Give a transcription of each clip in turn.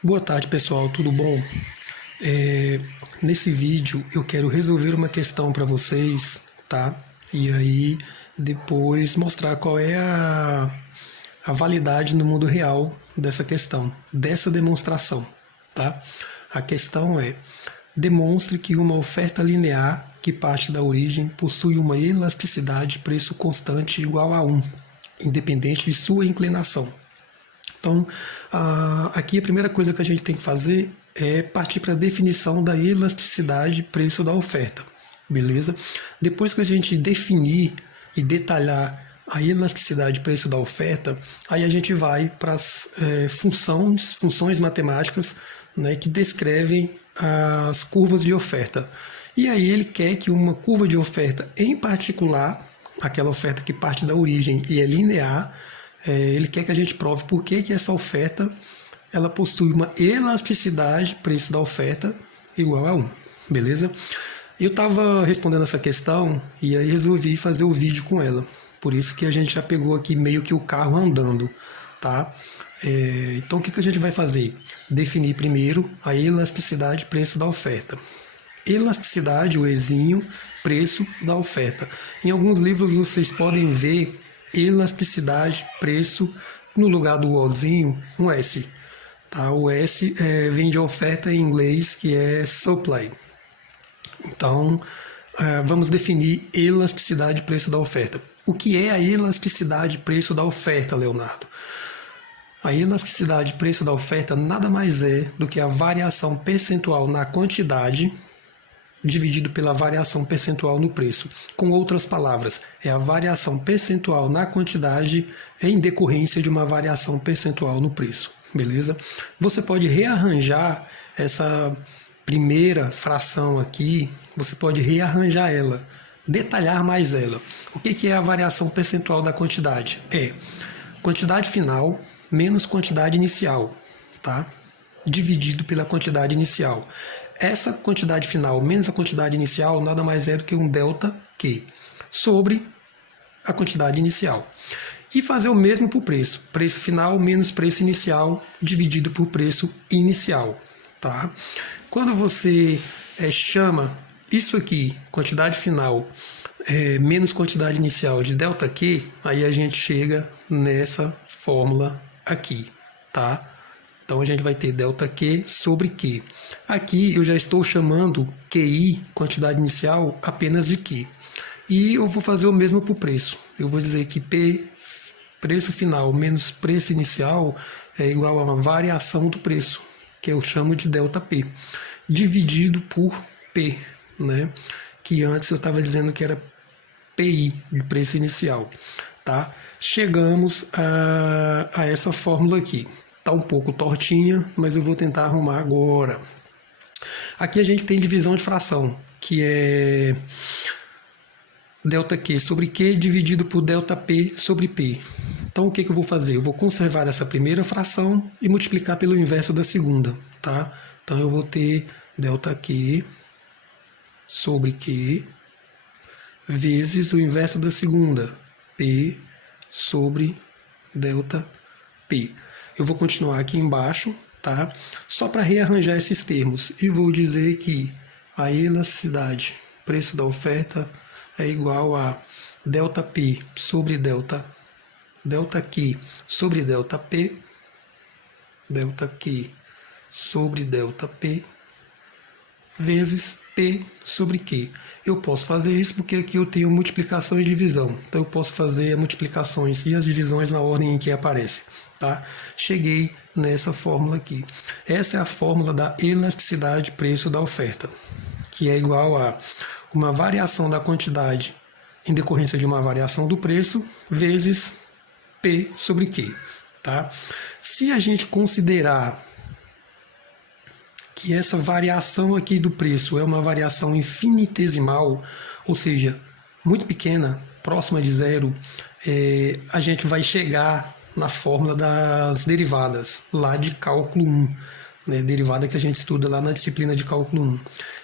Boa tarde, pessoal, tudo bom? Nesse vídeo eu quero resolver uma questão para vocês, tá? E aí depois mostrar qual é a validade no mundo real dessa questão, dessa demonstração, tá? A questão é: demonstre que uma oferta linear que parte da origem possui uma elasticidade de preço constante igual a 1, independente de sua inclinação. Então, aqui a primeira coisa que a gente tem que fazer é partir para a definição da elasticidade preço da oferta, beleza? Depois que a gente definir e detalhar a elasticidade preço da oferta, aí a gente vai para as funções matemáticas, né, que descrevem as curvas de oferta. E aí ele quer que uma curva de oferta em particular, aquela oferta que parte da origem e é linear, ele quer que a gente prove por que essa oferta ela possui uma elasticidade preço da oferta igual a 1, beleza? Eu estava respondendo essa questão e aí resolvi fazer o vídeo com ela. Por isso que a gente já pegou aqui meio que o carro andando, tá? Então o que a gente vai fazer? Definir primeiro a elasticidade preço da oferta. Elasticidade, o Ezinho, preço da oferta. Em alguns livros vocês podem ver elasticidade, preço, no lugar do Ozinho, um S. Tá? O S vem de oferta em inglês, que é supply. Então, vamos definir elasticidade, preço da oferta. O que é a elasticidade, preço da oferta, Leonardo? A elasticidade, preço da oferta nada mais é do que a variação percentual na quantidade dividido pela variação percentual no preço. Com outras palavras, é a variação percentual na quantidade em decorrência de uma variação percentual no preço, beleza? Você pode rearranjar essa primeira fração aqui, você pode rearranjar ela, detalhar mais ela. O que é a variação percentual da quantidade? É quantidade final menos quantidade inicial, tá? Dividido pela quantidade inicial. Essa quantidade final menos a quantidade inicial nada mais é do que um delta Q sobre a quantidade inicial. E fazer o mesmo para o preço. Preço final menos preço inicial dividido por preço inicial. Tá? Quando você chama isso aqui, quantidade final menos quantidade inicial de delta Q, aí a gente chega nessa fórmula aqui. Tá? Então a gente vai ter delta Q sobre Q. Aqui eu já estou chamando QI, quantidade inicial, apenas de Q. E eu vou fazer o mesmo para o preço. Eu vou dizer que P, preço final menos preço inicial, é igual a uma variação do preço, que eu chamo de delta P, dividido por P, né? Que antes eu estava dizendo que era PI, de preço inicial. Tá? Chegamos a essa fórmula aqui. Está um pouco tortinha, mas eu vou tentar arrumar agora. Aqui a gente tem divisão de fração, que é delta Q sobre Q dividido por delta P sobre P. Então o que eu vou fazer? Eu vou conservar essa primeira fração e multiplicar pelo inverso da segunda. Tá? Então eu vou ter delta Q sobre Q vezes o inverso da segunda, P sobre delta P. Eu vou continuar aqui embaixo, tá? Só para rearranjar esses termos. E vou dizer que a elasticidade, preço da oferta, é igual a delta P sobre delta Q sobre delta P, delta Q sobre delta P, vezes P sobre Q. Eu posso fazer isso porque aqui eu tenho multiplicação e divisão. Então eu posso fazer as multiplicações e as divisões na ordem em que aparece. Tá? Cheguei nessa fórmula aqui. Essa é a fórmula da elasticidade preço da oferta, que é igual a uma variação da quantidade em decorrência de uma variação do preço vezes P sobre Q. Tá? Se a gente considerar que essa variação aqui do preço é uma variação infinitesimal, ou seja, muito pequena, próxima de zero, a gente vai chegar na fórmula das derivadas, lá de cálculo 1, né, derivada que a gente estuda lá na disciplina de cálculo 1.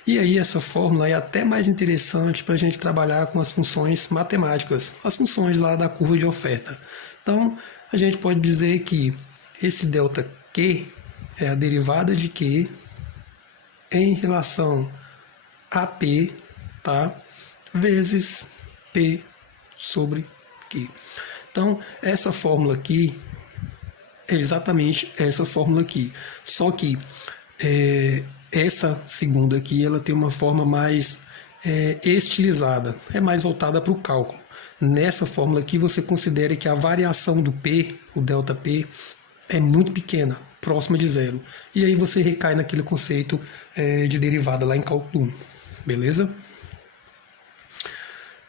E aí essa fórmula é até mais interessante para a gente trabalhar com as funções matemáticas, as funções lá da curva de oferta. Então, a gente pode dizer que esse delta Q é a derivada de Q em relação a P, tá? Vezes P sobre Q. Então, essa fórmula aqui é exatamente essa fórmula aqui. Só que essa segunda aqui, ela tem uma forma mais estilizada, é mais voltada para o cálculo. Nessa fórmula aqui, você considera que a variação do P, o ΔP, é muito pequena, próxima de zero. E aí você recai naquele conceito de derivada lá em cálculo 1. Beleza?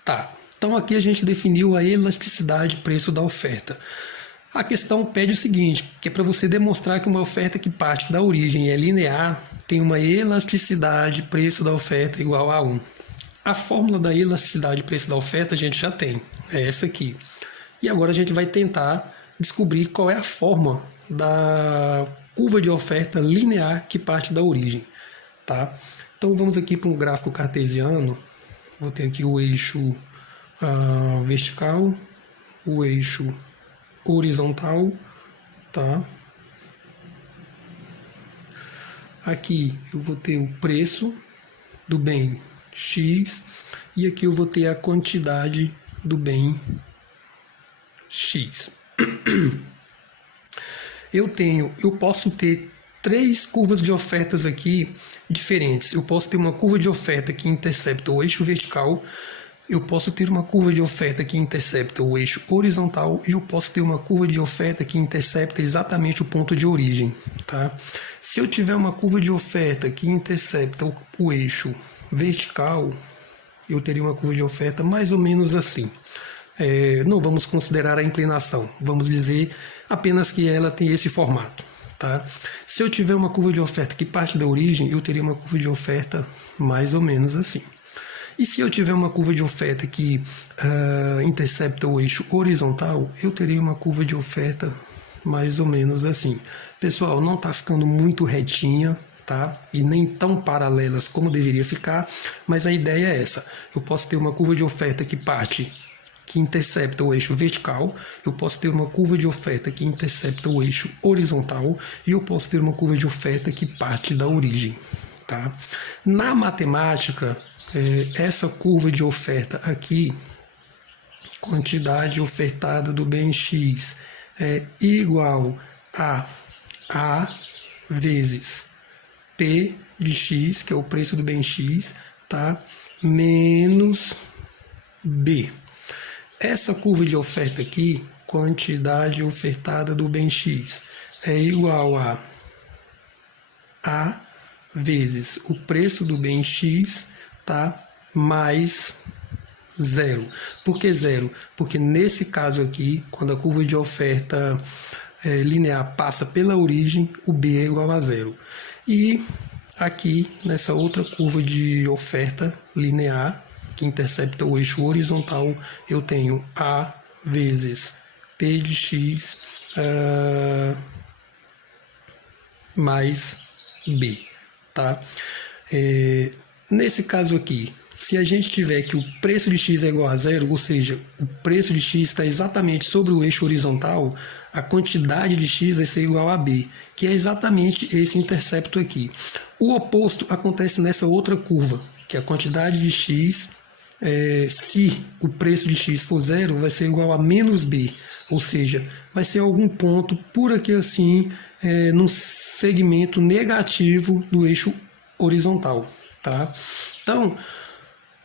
Tá. Então aqui a gente definiu a elasticidade preço da oferta. A questão pede o seguinte, que é para você demonstrar que uma oferta que parte da origem é linear, tem uma elasticidade preço da oferta igual a 1. A fórmula da elasticidade preço da oferta a gente já tem, é essa aqui. E agora a gente vai tentar descobrir qual é a forma da curva de oferta linear que parte da origem, tá? Então vamos aqui para um gráfico cartesiano. Vou ter aqui o eixo vertical, o eixo horizontal, tá? Aqui eu vou ter o preço do bem X e aqui eu vou ter a quantidade do bem X. Eu posso ter três curvas de ofertas aqui diferentes. Eu posso ter uma curva de oferta que intercepta o eixo vertical, eu posso ter uma curva de oferta que intercepta o eixo horizontal e eu posso ter uma curva de oferta que intercepta exatamente o ponto de origem, tá? Se eu tiver uma curva de oferta que intercepta o eixo vertical, eu teria uma curva de oferta mais ou menos assim. Não vamos considerar a inclinação, vamos dizer apenas que ela tem esse formato, tá? Se eu tiver uma curva de oferta que parte da origem, eu teria uma curva de oferta mais ou menos assim. E se eu tiver uma curva de oferta que intercepta o eixo horizontal, eu teria uma curva de oferta mais ou menos assim. Pessoal, não está ficando muito retinha, tá? E nem tão paralelas como deveria ficar, mas a ideia é essa. Eu posso ter uma curva de oferta que intercepta o eixo vertical, eu posso ter uma curva de oferta que intercepta o eixo horizontal e eu posso ter uma curva de oferta que parte da origem, tá? Na matemática, essa curva de oferta aqui, quantidade ofertada do bem X, é igual a A vezes P de X, que é o preço do bem X, tá? Menos B. Essa curva de oferta aqui, quantidade ofertada do bem X, é igual a A vezes o preço do bem X, tá? Mais zero. Por que zero? Porque nesse caso aqui, quando a curva de oferta linear passa pela origem, o B é igual a zero. E aqui, nessa outra curva de oferta linear, que intercepta o eixo horizontal, eu tenho A vezes P de X mais B, tá? Nesse caso aqui, se a gente tiver que o preço de X é igual a zero, ou seja, o preço de X está exatamente sobre o eixo horizontal, a quantidade de X vai ser igual a B, que é exatamente esse intercepto aqui. O oposto acontece nessa outra curva, que a quantidade de X, se o preço de X for zero, vai ser igual a menos B, ou seja, vai ser algum ponto por aqui assim, num segmento negativo do eixo horizontal, tá? Então,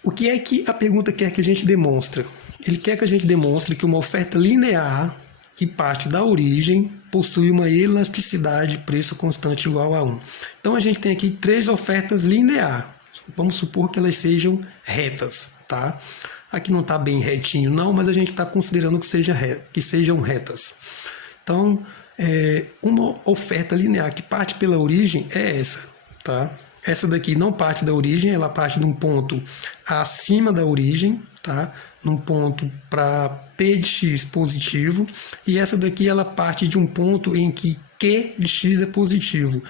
o que é que a pergunta quer que a gente demonstre? Ele quer que a gente demonstre que uma oferta linear que parte da origem possui uma elasticidade de preço constante igual a 1. Então a gente tem aqui três ofertas lineares. Vamos supor que elas sejam retas, tá? Aqui não está bem retinho não, mas a gente está considerando que sejam retas. Então, uma oferta linear que parte pela origem é essa, tá? Essa daqui não parte da origem, ela parte de um ponto acima da origem, tá? Num ponto para P de X positivo, e essa daqui ela parte de um ponto em que Q de X é positivo.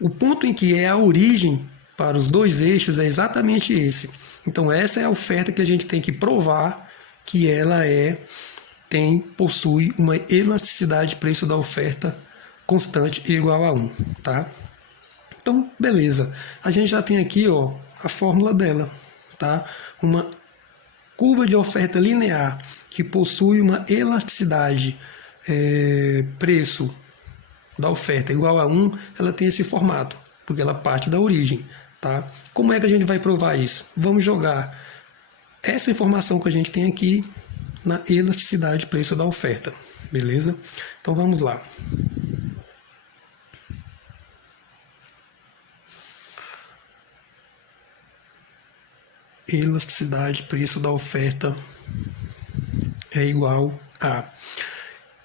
O ponto em que é a origem para os dois eixos é exatamente esse. Então essa é a oferta que a gente tem que provar que ela possui uma elasticidade de preço da oferta constante igual a 1, tá? Então, beleza. A gente já tem aqui, ó, a fórmula dela, tá? Uma curva de oferta linear que possui uma elasticidade preço da oferta igual a 1, ela tem esse formato, porque ela parte da origem, tá? Como é que a gente vai provar isso? Vamos jogar essa informação que a gente tem aqui na elasticidade preço da oferta, beleza? Então vamos lá. Elasticidade preço da oferta é igual a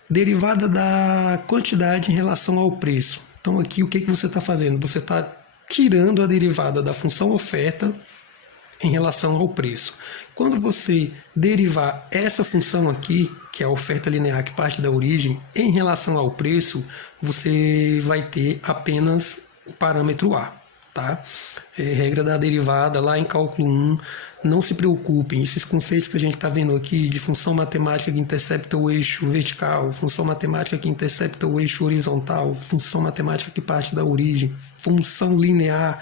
derivada da quantidade em relação ao preço. Então aqui o que você está fazendo? Você está tirando a derivada da função oferta em relação ao preço. Quando você derivar essa função aqui, que é a oferta linear que parte da origem, em relação ao preço, você vai ter apenas o parâmetro A, tá? Regra da derivada lá em cálculo 1, não se preocupem, esses conceitos que a gente está vendo aqui de função matemática que intercepta o eixo vertical, função matemática que intercepta o eixo horizontal, função matemática que parte da origem, função linear,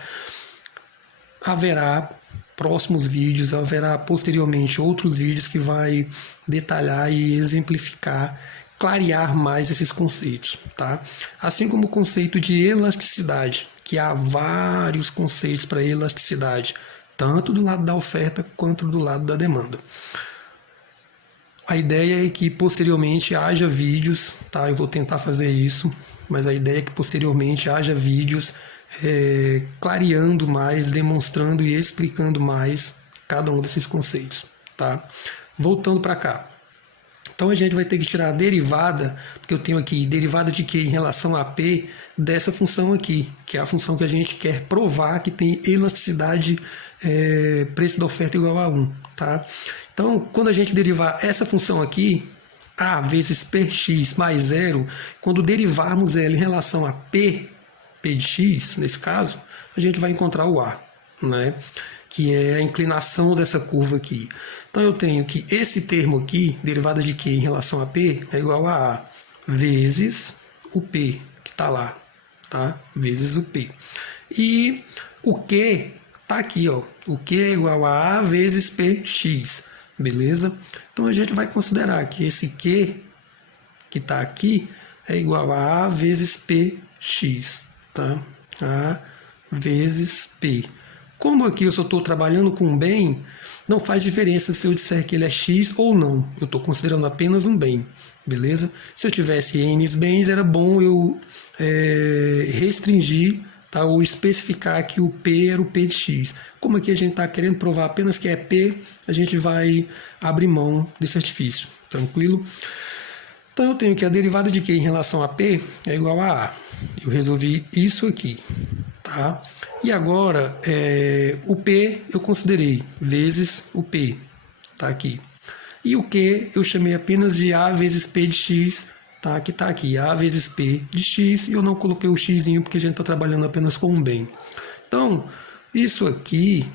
haverá próximos vídeos, haverá posteriormente outros vídeos que vai detalhar e exemplificar, clarear mais esses conceitos, tá? Assim como o conceito de elasticidade, que há vários conceitos para elasticidade, tanto do lado da oferta quanto do lado da demanda. A ideia é que posteriormente haja vídeos, tá? Eu vou tentar fazer isso, mas a ideia é que posteriormente haja vídeos clareando mais, demonstrando e explicando mais cada um desses conceitos, tá? Voltando para cá. Então a gente vai ter que tirar a derivada, porque eu tenho aqui derivada de Q em relação a P dessa função aqui, que é a função que a gente quer provar que tem elasticidade preço da oferta igual a 1, tá? Então, quando a gente derivar essa função aqui, A vezes Px mais 0, quando derivarmos ela em relação a P de x, nesse caso, a gente vai encontrar o A, né? Que é a inclinação dessa curva aqui. Então eu tenho que esse termo aqui, derivada de Q em relação a P, é igual a A vezes o P, que está lá, tá? Vezes o P. E o Q está aqui, ó. O Q é igual a A vezes Px, beleza? Então a gente vai considerar que esse Q, que está aqui, é igual a A vezes Px. Tá? A vezes P. Como aqui eu só estou trabalhando com um bem, não faz diferença se eu disser que ele é X ou não. Eu estou considerando apenas um bem, beleza? Se eu tivesse N bens, era bom eu restringir, tá? Ou especificar que o P era o P de X. Como aqui a gente está querendo provar apenas que é P, a gente vai abrir mão desse artifício, tranquilo? Então eu tenho que a derivada de Q em relação a P é igual a A. Eu resolvi isso aqui, tá? E agora o P eu considerei vezes o P, tá aqui. E o Q eu chamei apenas de A vezes P de X, tá? Que tá aqui, A vezes P de X, e eu não coloquei o X porque a gente está trabalhando apenas com um bem. Então, isso aqui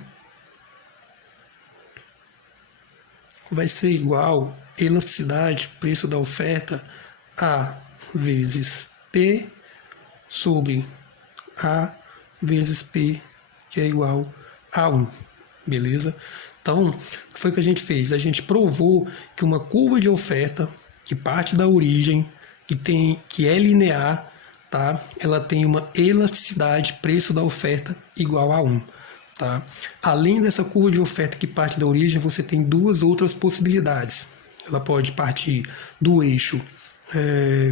vai ser igual elasticidade, preço da oferta, A vezes P sobre A vezes P, que é igual a 1, beleza? Então, o que foi que a gente fez? A gente provou que uma curva de oferta que parte da origem, que é linear, tá? Ela tem uma elasticidade, preço da oferta, igual a 1. Tá? Além dessa curva de oferta que parte da origem, você tem duas outras possibilidades. Ela pode partir do eixo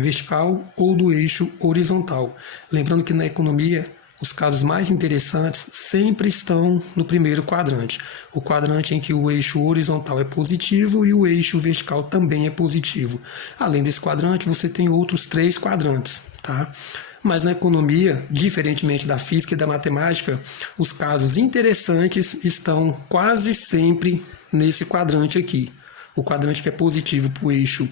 vertical ou do eixo horizontal. Lembrando que na economia, os casos mais interessantes sempre estão no primeiro quadrante. O quadrante em que o eixo horizontal é positivo e o eixo vertical também é positivo. Além desse quadrante, você tem outros 3 quadrantes, tá? Mas na economia, diferentemente da física e da matemática, os casos interessantes estão quase sempre nesse quadrante aqui. O quadrante que é positivo para o eixo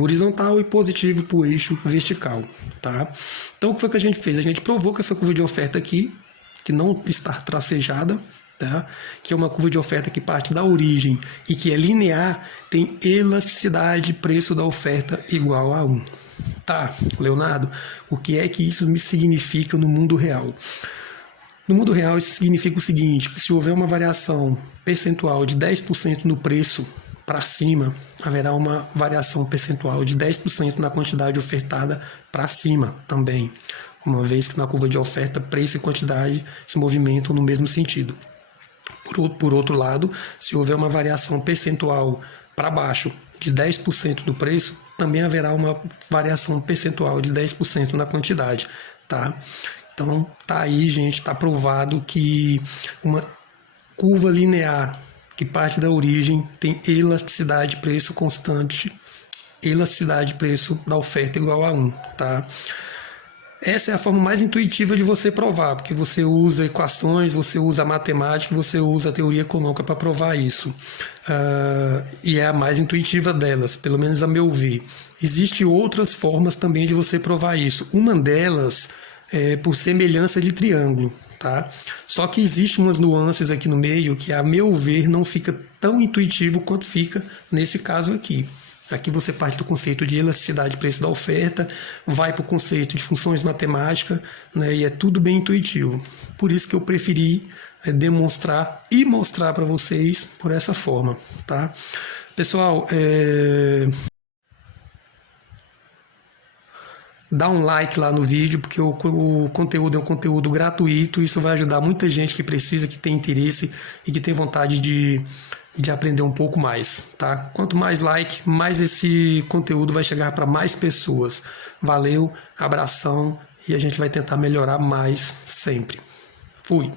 horizontal e positivo para o eixo vertical. Tá? Então, o que foi que a gente fez? A gente provou que essa curva de oferta aqui, que não está tracejada, tá? Que é uma curva de oferta que parte da origem e que é linear, tem elasticidade, preço da oferta igual a 1. Tá, Leonardo, o que é que isso me significa no mundo real? No mundo real, isso significa o seguinte, que se houver uma variação percentual de 10% no preço para cima, haverá uma variação percentual de 10% na quantidade ofertada para cima também, uma vez que na curva de oferta, preço e quantidade se movimentam no mesmo sentido. Por outro lado, se houver uma variação percentual para baixo de 10% no preço, também haverá uma variação percentual de 10% na quantidade, tá? Então, tá aí, gente, tá provado que uma curva linear que parte da origem tem elasticidade de preço constante, elasticidade de preço da oferta igual a 1, tá? Essa é a forma mais intuitiva de você provar, porque você usa equações, você usa matemática, você usa a teoria econômica para provar isso. E é a mais intuitiva delas, pelo menos a meu ver. Existem outras formas também de você provar isso. Uma delas é por semelhança de triângulo, tá? Só que existem umas nuances aqui no meio que, a meu ver, não fica tão intuitivo quanto fica nesse caso aqui. Aqui você parte do conceito de elasticidade de preço da oferta, vai para o conceito de funções matemáticas, né, e é tudo bem intuitivo. Por isso que eu preferi demonstrar e mostrar para vocês por essa forma, tá? Pessoal, dá um like lá no vídeo, porque o conteúdo é um conteúdo gratuito, isso vai ajudar muita gente que precisa, que tem interesse e que tem vontade de aprender um pouco mais, tá? Quanto mais like, mais esse conteúdo vai chegar para mais pessoas. Valeu, abração, e a gente vai tentar melhorar mais sempre. Fui!